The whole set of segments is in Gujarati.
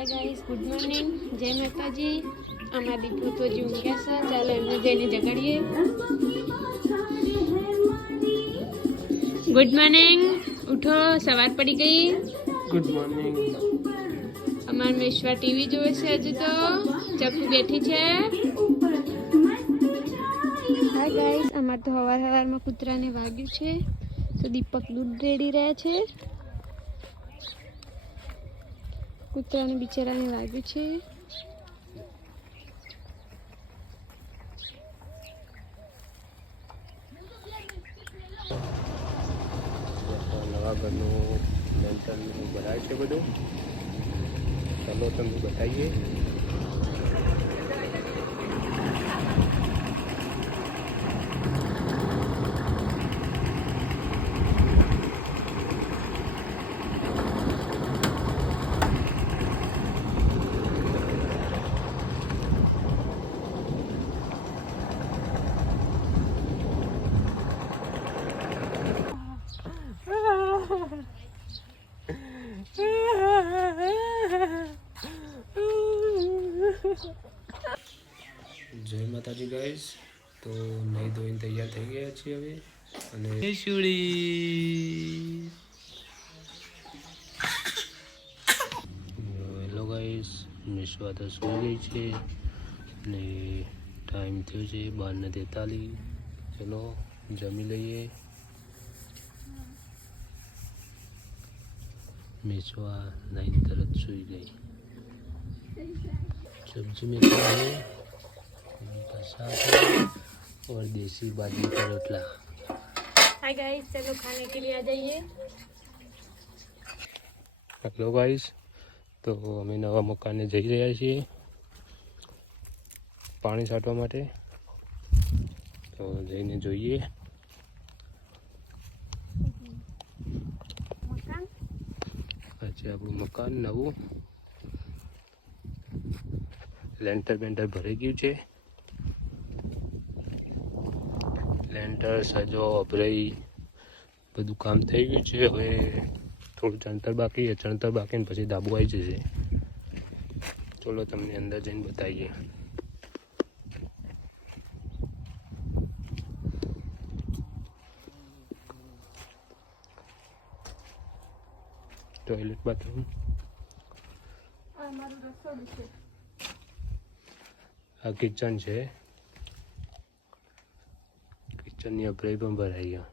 હાય ગાઈસ, ગુડ મોર્નિંગ, જય માતાજી. અમારા દીકરો તો હજી ઊંઘ્યા છે. ચાલો એમને જઈને જગાડીએ. ગુડ મોર્નિંગ, ઉઠો, સવાર પડી ગઈ. Good morning. અમાર મેશ્વા ટીવી જોવે છે. હજુ તો ચપ્પુ બેઠી છે. હાય ગાઈસ, અમાર તો સવારમાં કૂતરાને વાગ્યું છે, તો દીપક દૂધ રેડી રહ્યા છે. કૂતરાને બિચારાને વાગ્યું છે. નવા ઘરનું લેન્ટર્ન ભરાય છે બધું. ચાલો તમને બતાવીએ. જય માતાજી ગાઈસ. તો નહીં ધોઈને તૈયાર થઈ ગયા છીએ હવે. અને હેલો ગાઈસ, મેશ્વા તો સૂઈ ગઈ છે અને ટાઈમ થયો છે 12:43. ચલો જમી લઈએ. मेचवा नहीं तरत सुई गई. सब्जी में क्या है? और देसी बाजरी का रोटला. हाय गाइस, चलो खाने के लिए आ जाइए. हेलो गाइस, तो અમે નવા મકાને જઈ રહ્યા છીએ પાણી છાંટવા માટે. તો જઈને જોઈએ. છે આપણું મકાન નવું. લેન્ટર બેન્ટર ભરાઈ ગયું છે. લેન્ટર સજો અભરાઈ બધું કામ થઈ ગયું છે. હવે થોડું ચણતર બાકી છે. ચણતર બાકી ને પછી ધાબુ આવી જશે. ચલો તમને અંદર જઈને બતાવીએ. Toilet bathroom. आ किचन है. किचन ની અપરાઈ પણ ભરાઈ ગયો.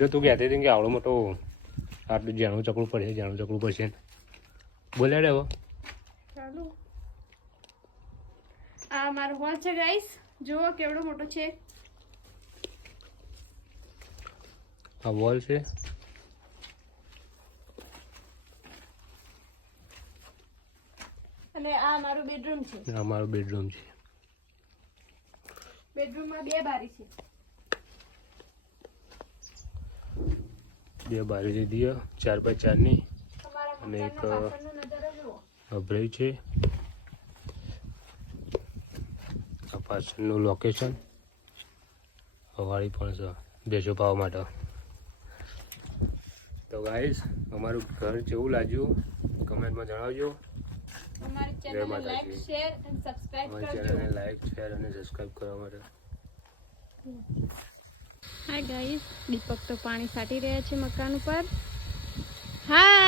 જો તું કહેતી હતી કે આવડો મોટો આટલું જાણું ચકડું પડે, જાણું ચકડું પડશે. બોલ્યા રે હવે. ચાલો, આ મારો હોલ છે ગાઈસ. જુઓ કેવડો મોટો છે. આ વોલ છે. અને આ મારું બેડરૂમ છે. આ મારું બેડરૂમ છે. બેડરૂમમાં બે બારી છે. બે બારી દીધી 4x4 ની. અને એક અભરાઈ છે. આ પાછળનું લોકેશન હવાળી પણ છે બેસો પાવા માટે. તો ગાઈસ, અમારું ઘર જેવું લાગ્યું કમેન્ટમાં જણાવજો. અમારી ચેનલને લાઈક, શેર અને સબસ્ક્રાઇબ કરજો. ચેનલને લાઈક, શેર અને સબસ્ક્રાઇબ કરવા માટે. હાય ગાઈસ, દીપક તો પાણી છાંટી રહ્યા છે મકાન ઉપર. હાય.